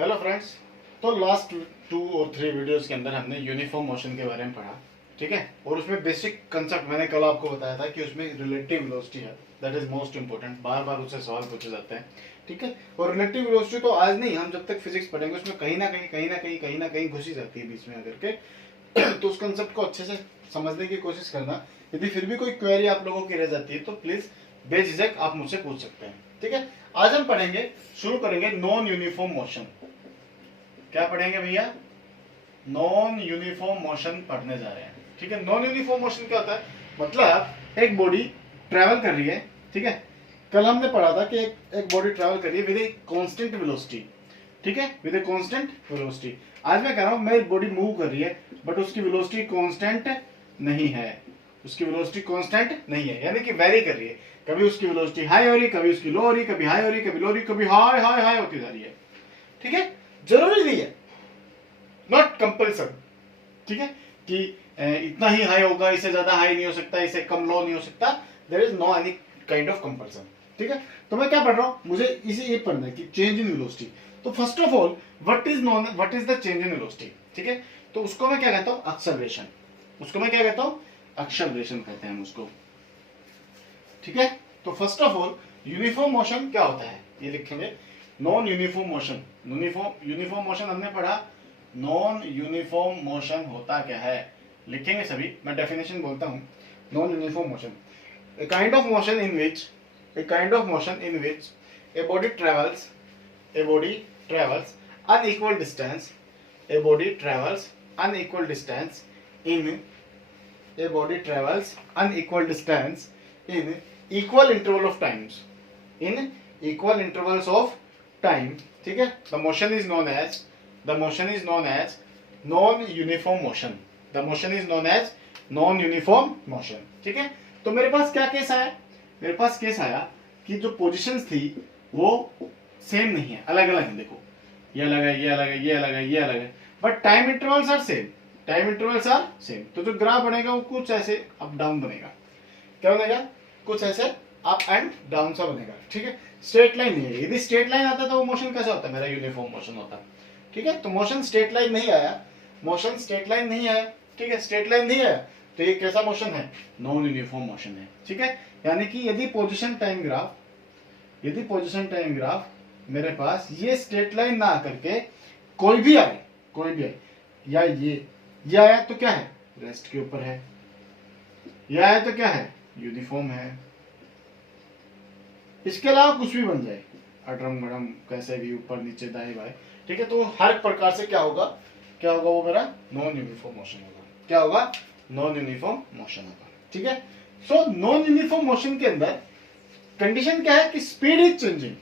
Hello friends. तो last 2 और 3 videos के अंदर हमने यूनिफॉर्म मोशन के बारे में पढ़ा, ठीक है। और उसमें बेसिक कंसेप्ट मैंने कल आपको बताया था कि उसमें रिलेटिव वेलोसिटी है, दैट इज मोस्ट इंपॉर्टेंट। बार बार उससे सवाल पूछे जाते हैं, ठीक है। और रिलेटिव वेलोसिटी तो आज नहीं, हम जब तक फिजिक्स पढ़ेंगे उसमें कहीं ना कहीं घुसी जाती है बीच में आकर के। तो उस कंसेप्ट को अच्छे से समझने की कोशिश करना। यदि फिर भी कोई क्वेरी आप लोगों की रह जाती है तो प्लीज बेझिझक आप मुझसे पूछ सकते हैं, ठीक है। आज हम पढ़ेंगे, शुरू करेंगे नॉन यूनिफॉर्म मोशन। क्या पढ़ेंगे भैया? नॉन यूनिफॉर्म मोशन पढ़ने जा रहे हैं, ठीक है। नॉन यूनिफॉर्म मोशन क्या होता है? मतलब एक बॉडी ट्रैवल कर रही है, ठीक है। कल हमने पढ़ा था कि एक बॉडी ट्रैवल कर रही है विद ए कांस्टेंट वेलोसिटी, ठीक है, विद ए कांस्टेंट वेलोसिटी। आज मैं कह रहा हूं मेरी बॉडी मूव कर रही है बट उसकी वेलोसिटी कांस्टेंट नहीं है, उसकी वेलोसिटी कांस्टेंट नहीं है, यानी कि वेरी कर रही है। कभी उसकी वेलोसिटी हाई हो रही है, कभी उसकी लो हो रही है, कभी हाई हो रही है, कभी लो हो रही है, कभी हाई हाई हाई होती जा रही है, ठीक है। जरूरी नहीं है, नॉट कंपल्सन, ठीक है, कि इतना ही हाई होगा, इससे ज्यादा हाई नहीं हो सकता, इससे कम लो नहीं हो सकता। There is no any kind of compulsion, ठीक है। तो मैं क्या पढ़ रहा हूं, मुझे इसे ये पढ़ना है कि चेंज इन वेलोसिटी। तो first of all what is the change in velocity, ठीक है। तो उसको मैं क्या कहता हूं? एक्सेलरेशन। उसको मैं क्या कहता हूं? एक्सेलरेशन कहते हैं हम उसको, ठीक है। तो first of all uniform motion क्या होता है ये लिखेंगे। Non uniform motion, uniform motion हमने पढ़ा। नॉन यूनिफॉर्म मोशन होता क्या है लिखेंगे सभी। मैं डेफिनेशन बोलता हूं। Non uniform motion, a kind of motion in which a body travels unequal distance, a body travels unequal distance in equal interval of times, in equal intervals of time, ठीक है। the motion is known as non uniform motion, ठीक है। तो मेरे पास क्या case आया? मेरे पास केस आया कि जो पोजीशंस थी वो सेम नहीं है, अलग अलग है। देखो ये अलग है, ये अलग है, ये अलग है, ये अलग है, but time intervals are same. तो जो ग्राफ बनेगा वो कुछ ऐसे अप डाउन बनेगा। क्या बनेगा? कुछ ऐसे अप एंड डाउन सा बनेगा, ठीक है। स्ट्रेट लाइन नहीं है। यदि स्ट्रेट लाइन आता तो वो मोशन कैसा होता? मेरा यूनिफॉर्म मोशन होता, ठीक है। तो मोशन स्ट्रेट लाइन नहीं आया, ठीक है। स्ट्रेट लाइन नहीं आया तो ये कैसा मोशन है? नॉन यूनिफॉर्म मोशन है, ठीक है। यानी कि यदि पोजीशन टाइम ग्राफ मेरे पास ये स्ट्रेट लाइन ना आकर के कोई भी आए, या ये आया तो क्या है? रेस्ट के ऊपर है। ये आया तो क्या है? यूनिफॉर्म है। इसके अलावा कुछ भी बन जाए, अडरम गडम, कैसे भी, ऊपर नीचे दाएं बाएं, ठीक है। तो हर प्रकार से क्या होगा वो मेरा नॉन यूनिफॉर्म मोशन होगा। क्या होगा? नॉन यूनिफॉर्म मोशन होगा, ठीक है। सो नॉन यूनिफॉर्म मोशन के अंदर कंडीशन क्या है कि speed is changing.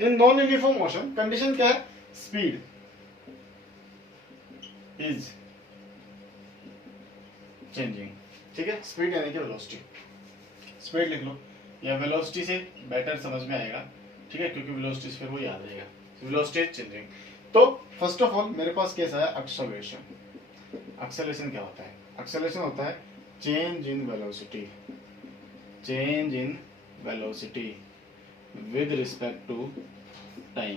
In non uniform motion condition क्या है? स्पीड इज चेंजिंग, ठीक है। स्पीड यानी कि वेलोसिटी, स्पीड लिख लो या वेलोसिटी से बेटर समझ में आएगा, ठीक है, क्योंकि वेलोसिटी से फिर वो याद रहेगा। Velocity is changing. तो फर्स्ट ऑफ ऑल मेरे पास केस आया एक्सेलरेशन। एक्सेलरेशन क्या होता है? एक्सेलरेशन होता है change in velocity with respect to time.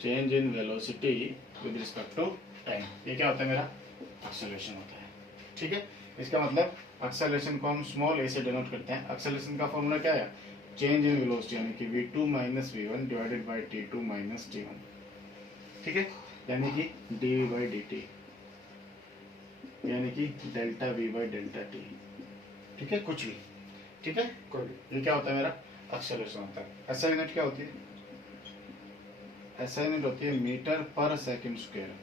Change in velocity with respect to time, ये क्या होता है? मेरा एक्सेलरेशन होता है, ठीक है। इसका मतलब एक्सेलरेशन को हम स्मॉल ए से डिनोट करते हैं। एक्सेलरेशन का फॉर्मूला क्या है? चेंज इन वेलोसिटी यानी कि v2 minus v1 divided by t2 minus t1, ठीक है। यानी कि dv बाई dt, यानी कि delta v by delta t, ठीक है। कुछ भी, ठीक है, कोई भी। ये क्या होता है? मेरा एक्सेलरेशन होता है। एसआई यूनिट क्या होती है? एसआई यूनिट होती है मीटर पर सेकंड स्क्वायर।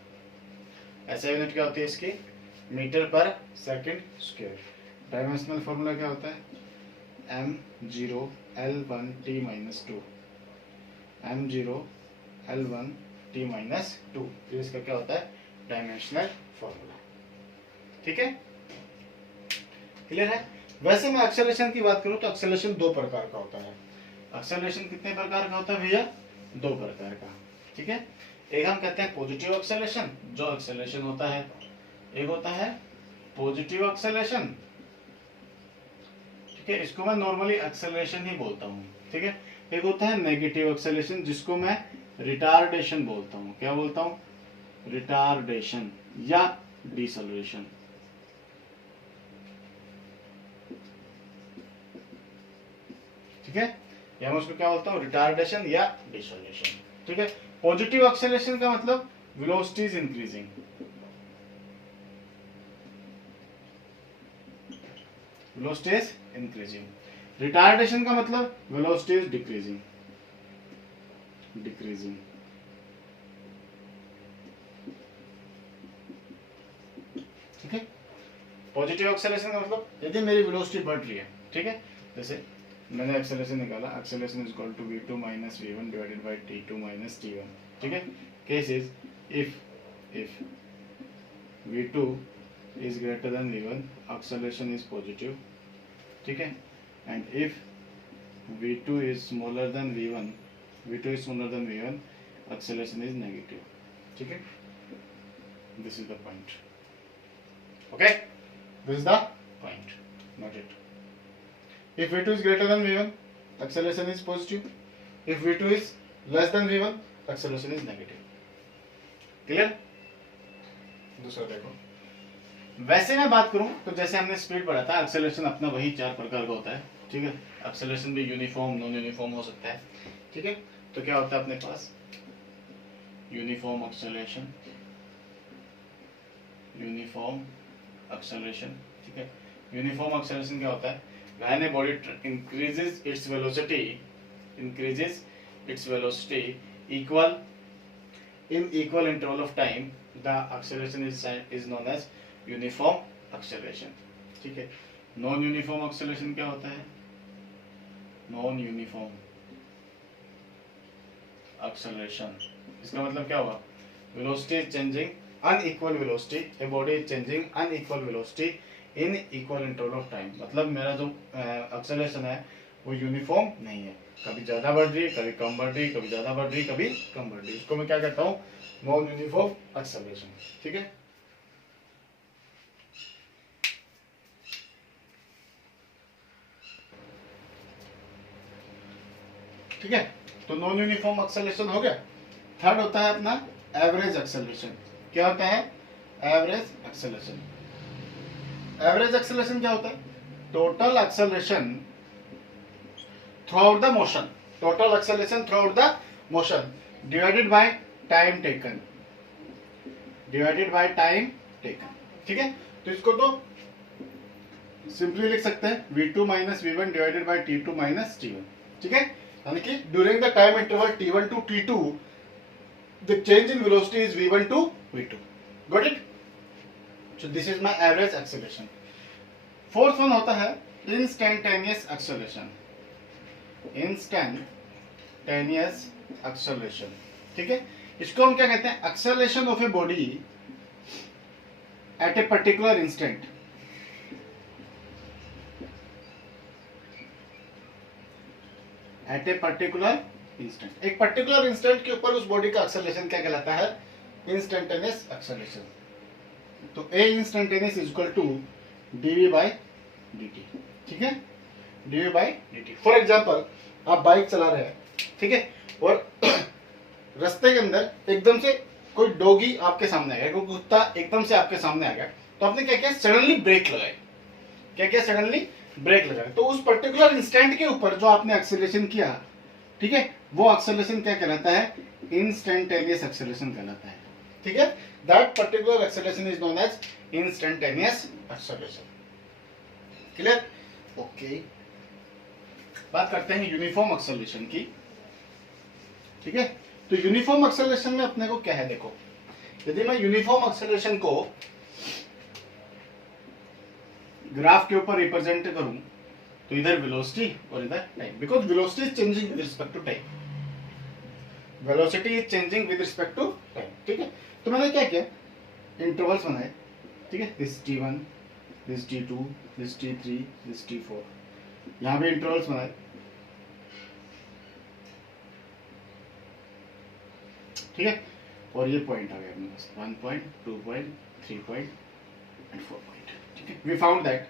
एसआई यूनिट क्या होती है इसकी? मीटर पर सेकंड स्क्वायर। डायमेंशनल फॉर्मूला क्या होता है? m0 l1 t minus 2, m0 l1 t minus 2, तो इसका क्या होता है? डायमेंशनल फॉर्मूला, ठीक है। क्लियर है? वैसे मैं एक्सेलरेशन की बात करूं तो एक्सेलरेशन 2 प्रकार का होता है। एक्सेलरेशन कितने प्रकार का होता है भैया? 2 प्रकार का, ठीक है। एक हम कहते हैं पॉजिटिव एक्सेलरेशन, जो एक्सेलरेशन होता है। एक होता है पॉजिटिव एक्सेलरेशन, ठीक है, इसको मैं नॉर्मली एक्सेलरेशन ही बोलता हूँ, ठीक है। एक होता है नेगेटिव एक्सेलरेशन, जिसको मैं रिटार्डेशन बोलता हूं। क्या बोलता हूं? रिटार्डेशन या डिसलरेशन। ठीक है, या मैं उसको क्या बोलता हूं? रिटार्डेशन या डिसलरेशन। ठीक है, पॉजिटिव एक्सेलरेशन का मतलब velocity is increasing, velocity is increasing. Retardation का मतलब वेलोसिटी इज डिक्रीजिंग, डिक्रीजिंग। ठीक है, पॉजिटिव एक्सेलरेशन का मतलब यदि मेरी वेलोसिटी बढ़ रही है, ठीक है, जैसे मैंने एक्सेलरेशन निकाला, acceleration is equal to v2 minus v1 divided by t2 minus t1। ठीक है, case is if v2 is greater than v1 acceleration is positive, ठीक है, and if v2 is smaller than v1 acceleration is negative। ठीक है, this is the point, okay, this is the point, not it। if v2 is greater than v1 acceleration is positive, if v2 is less than v1 acceleration is negative। Clear? दूसरा देखो, वैसे मैं बात करूं तो जैसे हमने स्पीड पढ़ा था, एक्सेलरेशन अपना वही 4 प्रकार का होता है। ठीक है, एक्सेलरेशन भी यूनिफॉर्म, नॉन यूनिफॉर्म हो सकता है। ठीक है, तो क्या होता है अपने पास? Uniform acceleration, uniform acceleration. ठीक है, यूनिफॉर्म एक्सेलरेशन क्या होता है? When a body increases its velocity equal in equal interval of time, the acceleration is known as uniform acceleration. ठीक है, नॉन यूनिफॉर्म एक्सेलरेशन क्या होता है? नॉन यूनिफॉर्म एक्सेलरेशन, इसका मतलब क्या हुआ? Velocity is changing unequal velocity, a body is changing unequal velocity in equal interval of time. मतलब मेरा जो एक्सेलरेशन है वो यूनिफॉर्म नहीं है, कभी ज्यादा बढ़ रही है, कभी कम बढ़ रही है, कभी ज्यादा बढ़ रही है, कभी कम बढ़ रही है। इसको मैं क्या कहता हूँ? Non uniform acceleration. ठीक है, ठीक है, तो नॉन यूनिफॉर्म एक्सेलरेशन हो गया। थर्ड होता है अपना एवरेज एक्सेलरेशन। क्या होता है? Average acceleration. एवरेज एक्सेलरेशन क्या होता है? Total acceleration through out the motion, total acceleration through out the motion divided by time taken, divided by time taken. ठीक है, तो इसको तो सिंपली लिख सकते हैं v2 minus v1 divided by t2 minus t1। ठीक है, यानी कि during the time interval t1 to t2 the change in velocity is v1 to v2। Got it? So this is my average acceleration. Fourth one होता है instantaneous acceleration, instantaneous acceleration. ठीक है, इसको हम क्या कहते हैं? Acceleration of a body at a particular instant, at a particular instant. एक पर्टिकुलर इंस्टेंट के ऊपर उस बॉडी का एक्सेलरेशन क्या कहलाता है? Instantaneous acceleration. तो a instantaneous is equal to dv by dt. ठीक है, dv by dt. For example, आप बाइक चला रहे हैं, ठीक है, और रास्ते के अंदर एकदम से कोई डॉगी आपके सामने आ गया, कोई कुत्ता एकदम से आपके सामने आ गया, तो आपने क्या किया? सडनली ब्रेक लगाई। क्या किया? सडनली ब्रेक लगाया। तो उस पर्टिकुलर इंस्टेंट के ऊपर जो आपने एक्सेलरेशन किया, ठीक है, वो एक्सेलरेशन क्या कहलाता है? इंस्टेंटेनियस एक्सेलरेशन कहलाता है। ठीक है, that particular acceleration is known as instantaneous acceleration. Clear? Okay, बात करते हैं यूनिफॉर्म एक्सेलरेशन की। ठीक है, तो यूनिफॉर्म एक्सेलरेशन में अपने को क्या है? देखो, यदि मैं यूनिफॉर्म एक्सेलरेशन को ग्राफ के ऊपर रिप्रेजेंट करूं तो इधर वेलोसिटी और इधर time, because velocity is changing with respect to time, velocity is changing with respect to time. ठीक है, तो मैंने क्या किया? इंटरवल्स बनाए। ठीक है, this t1, this t2, this t3, this t4, यहां पे इंटरवल्स बनाए। ठीक है, और ये पॉइंट आ गया अपने पास 1 point, 2 point, 3 point and 4 point. ठीक है, we found that,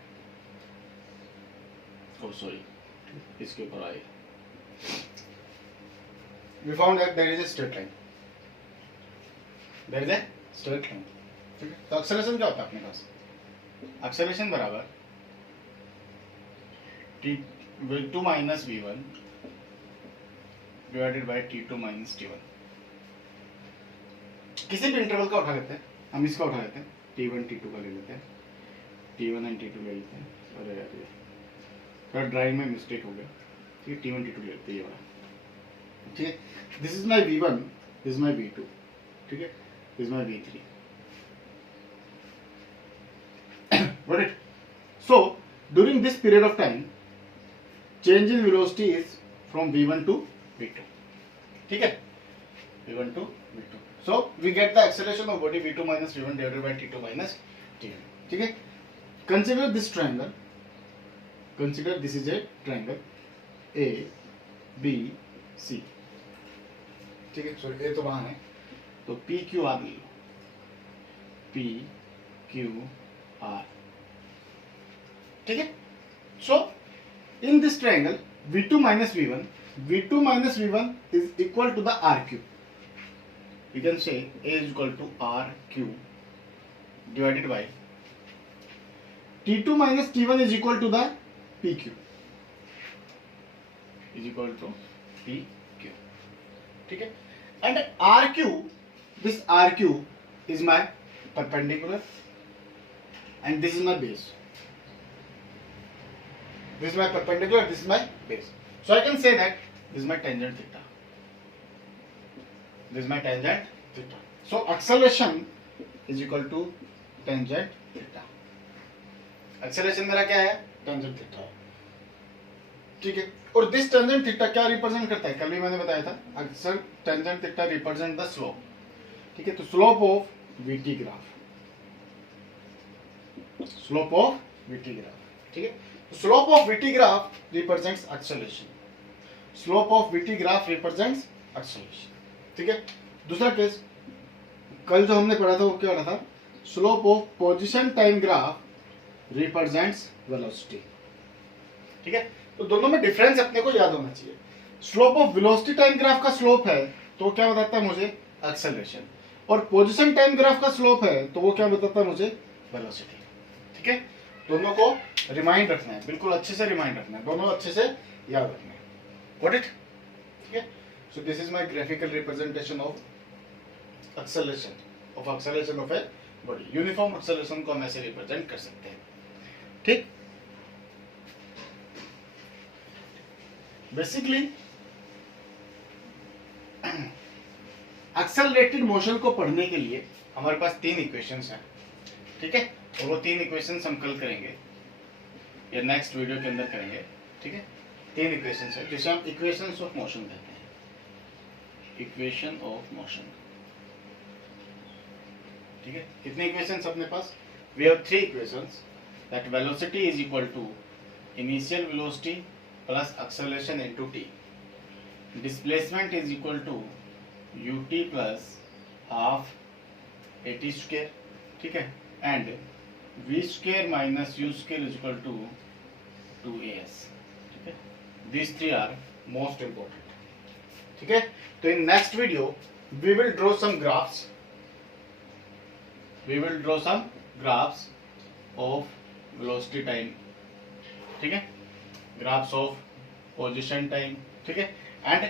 oh sorry, इसके ऊपर आए। We found that there is a straight line, there is a straight line, ठीक है। तो एक्सेलरेशन क्या होता है अपने पास, एक्सेलरेशन बराबर v2 minus v1 divided by t2 minus t1। किसी भी इंटरवल का उठा लेते हैं, हम इसका उठा लेते हैं, t1 t2 का ले लेते हैं, t1 एंड t2 ले लेते हैं। अरे यार ये थोड़ा ड्राइंग में मिस्टेक हो गया, ठीक है। t1 t2 ले लेते हैं ये वाला, ठीक है। This is my v1, this is my v2, ठीक है, this is my v3, got it? So during this period of time change in velocity is from v1 to v2, ठीक है, v1 to v2। So we get the acceleration of body v2 minus v1 divided by t2 minus t1, ठीक है। Consider this triangle, consider this is a triangle a b c, ठीक है। Sorry a तो वहां है, तो p q r ले लो, p q r, ठीक है। So in this triangle v2 minus v1 is equal to the r cube, you can say a is equal to r cube divided by t2 minus t1 is equal to the p cube, is equal to p cube, ठीक है। and r cube, this r cube is my perpendicular and this is my base, this is my perpendicular, this is my base, so I can say that this is my tangent theta, this is my tangent theta, so acceleration is equal to tangent theta, acceleration मेरा क्या है, tangent theta, ठीक है। और this tangent theta क्या represent करता है, कल भी मैंने बताया था, अक्सर tangent theta represent the slope, ठीक है। तो slope of VT graph, slope of VT graph, ठीक है। तो slope of VT graph represents acceleration, slope of VT graph represents acceleration, ठीक है। दूसरा केस कल जो हमने पढ़ा था वो क्या था, slope of position time graph represents velocity, ठीक है। तो दोनों में डिफरेंस अपने को याद होना चाहिए। Slope of velocity time graph का स्लोप है तो क्या बताता है मुझे, एक्सेलरेशन, और पोजीशन टाइम ग्राफ का स्लोप है तो वो क्या बताता है मुझे, वेलोसिटी, ठीक है। दोनों को रिमाइंड रखना है, बिल्कुल अच्छे से रिमाइंड रखना है, दोनों अच्छे से याद रखना है, गॉट इट, ठीक है। सो this is my graphical representation of acceleration of a body. Uniform acceleration को हम ऐसे रिप्रेजेंट कर सकते हैं, ठीक। बेसिकली एक्सेलरेटेड मोशन को पढ़ने के लिए हमारे पास 3 इक्वेशंस हैं, ठीक है। और वो 3 इक्वेशंस हम कल करेंगे या नेक्स्ट वीडियो के अंदर करेंगे, ठीक है। 3 इक्वेशंस है जिसे हम इक्वेशंस ऑफ मोशन कहते हैं, इक्वेशन ऑफ मोशन, ठीक है। कितने इक्वेशंस अपने पास, we have 3 equations, that velocity is equal to initial velocity plus acceleration into t, displacement is equal to ut plus half at square, ठीक है, and v square minus u square is equal to 2as, ठीक है। these 3 are most important, ठीक है। तो in next video we will draw some graphs, of velocity time, ठीक है, graphs of position time, ठीक है, and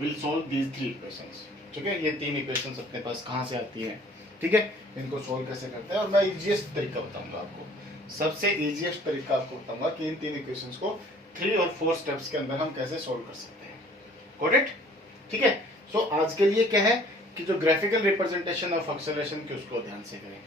will solve these 3 equations, ठीक है। ये 3 equations अपने पास कहाँ से आती हैं, ठीक है, इनको सोल्व कैसे करते हैं, और मैं इजीएस्ट तरीका बताऊंगा आपको, सबसे इजीएस्ट तरीका आपको बताऊंगा कि इन 3 इक्वेशंस को 3 और 4 स्टेप्स के अंदर हम कैसे सोल्व कर सकते हैं, गॉट इट, ठीक है। सो आज के लिए क्या है कि जो ग्राफिकल रिप्रेजेंटेशन ऑफ एक्सेलरेशन की उसको ध्यान से करें,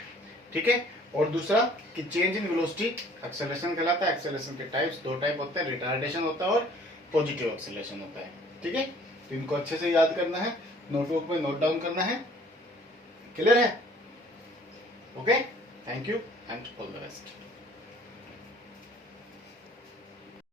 ठीक है। और दूसरा कि चेंज इन वेलोसिटी एक्सेलरेशन कहलाता है, एक्सेलरेशन के टाइप्स 2 टाइप होते हैं, रिटार्डेशन होता है और पॉजिटिव एक्सेलरेशन होता है, ठीक है। तो इनको अच्छे से याद करना है, नोटबुक में नोट डाउन करना है, क्लियर है, okay. Thank you and all the best.